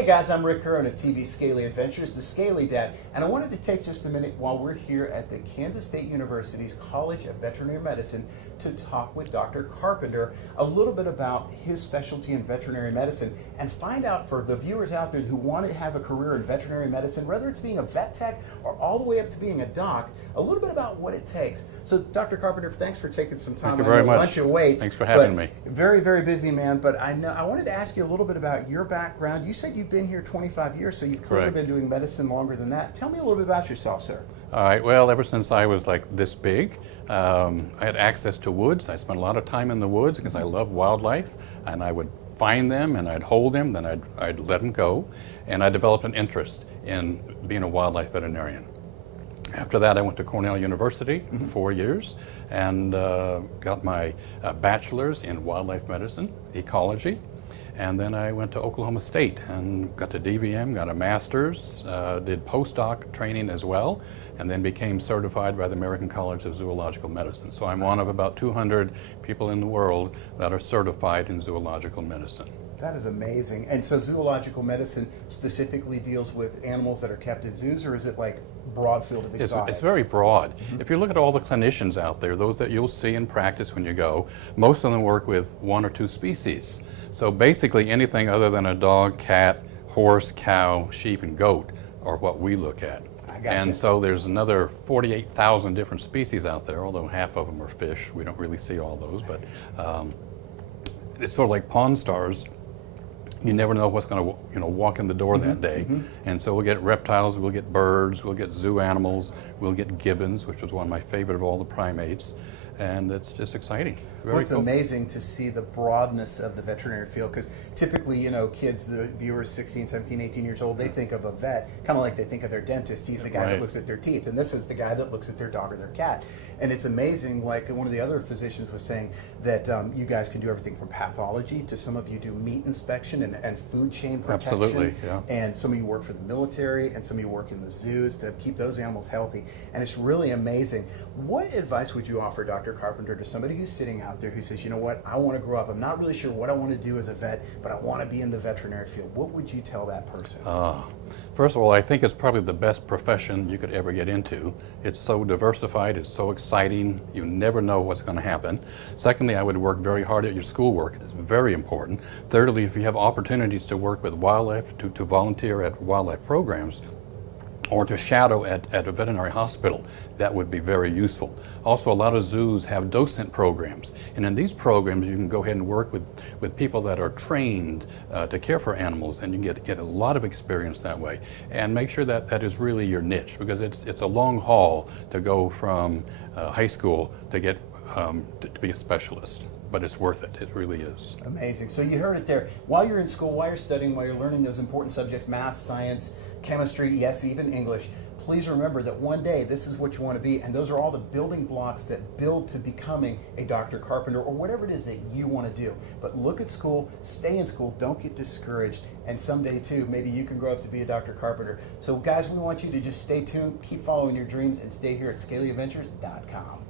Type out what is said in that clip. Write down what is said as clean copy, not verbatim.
Hey guys, I'm Rick Curren of TV Scaly Adventures, the Scaly Dad, and I wanted to take just a minute while we're here at the Kansas State University's College of Veterinary Medicine to talk with Dr. Carpenter a little bit about his specialty in veterinary medicine and find out for the viewers out there who want to have a career in veterinary medicine, whether it's being a vet tech or all the way up to being a doc, a little bit about what it takes. So Dr. Carpenter, thanks for taking some time. Thank you very much. Bunch of weight. Thanks for having me. Very, very busy man, but I wanted to ask you a little bit about your background. You said you've been here 25 years, so you've clearly been doing medicine longer than that. Tell me a little bit about yourself, sir. All right, well, ever since I was like this big, I had access to woods. I spent a lot of time in the woods because I love wildlife, and I would find them and I'd hold them, then I'd let them go, and I developed an interest in being a wildlife veterinarian. After that, I went to Cornell University for 4 years and got my bachelor's in wildlife medicine, ecology. And then I went to Oklahoma State and got to DVM, got a master's, did postdoc training as well, and then became certified by the American College of Zoological Medicine. So I'm one of about 200 people in the world that are certified in zoological medicine. That is amazing. And so zoological medicine specifically deals with animals that are kept in zoos, or is it like broad field of exotics? It's very broad. If you look at all the clinicians out there, those that you'll see in practice when you go, most of them work with 1 or 2 species. So basically anything other than a dog, cat, horse, cow, sheep, and goat are what we look at. And so there's another 48,000 different species out there, although half of them are fish. We don't really see all those, but it's sort of like Pawn Stars. You never know what's going to walk in the door that day. And so we'll get reptiles, we'll get birds, we'll get zoo animals, we'll get gibbons, which is one of my favorite of all the primates. And it's just exciting. Well, it's amazing to see the broadness of the veterinary field, because typically, you know, kids, the viewers 16, 17, 18 years old, they think of a vet kind of like they think of their dentist. He's the guy that looks at their teeth, and this is the guy that looks at their dog or their cat. And it's amazing, like one of the other physicians was saying, that you guys can do everything from pathology to some of you do meat inspection and food chain protection. Absolutely, yeah. And some of you work for the military, and some of you work in the zoos to keep those animals healthy. And it's really amazing. What advice would you offer, Dr. Carpenter, to somebody who's sitting out there who says, you know what, I want to grow up, I'm not really sure what I want to do as a vet, but I want to be in the veterinary field? What would you tell that person? First of all, I think it's probably the best profession you could ever get into. It's so diversified, it's so exciting, you never know what's going to happen. Secondly, I would work very hard at your schoolwork. It's very important. Thirdly, if you have opportunities to work with wildlife, to volunteer at wildlife programs, or to shadow at a veterinary hospital, that would be very useful. Also, a lot of zoos have docent programs, and in these programs you can go ahead and work with people that are trained to care for animals, and you can get a lot of experience that way. And make sure that that is really your niche, because it's a long haul to go from high school to get to be a specialist. But it's worth it. It really is. Amazing. So you heard it there. While you're in school, while you're studying, while you're learning those important subjects, math, science, chemistry, yes, even English, please remember that one day this is what you want to be, and those are all the building blocks that build to becoming a Dr. Carpenter or whatever it is that you want to do. But look at school, stay in school, don't get discouraged, and someday too, maybe you can grow up to be a Dr. Carpenter. So guys, we want you to just stay tuned, keep following your dreams, and stay here at scalyadventures.com.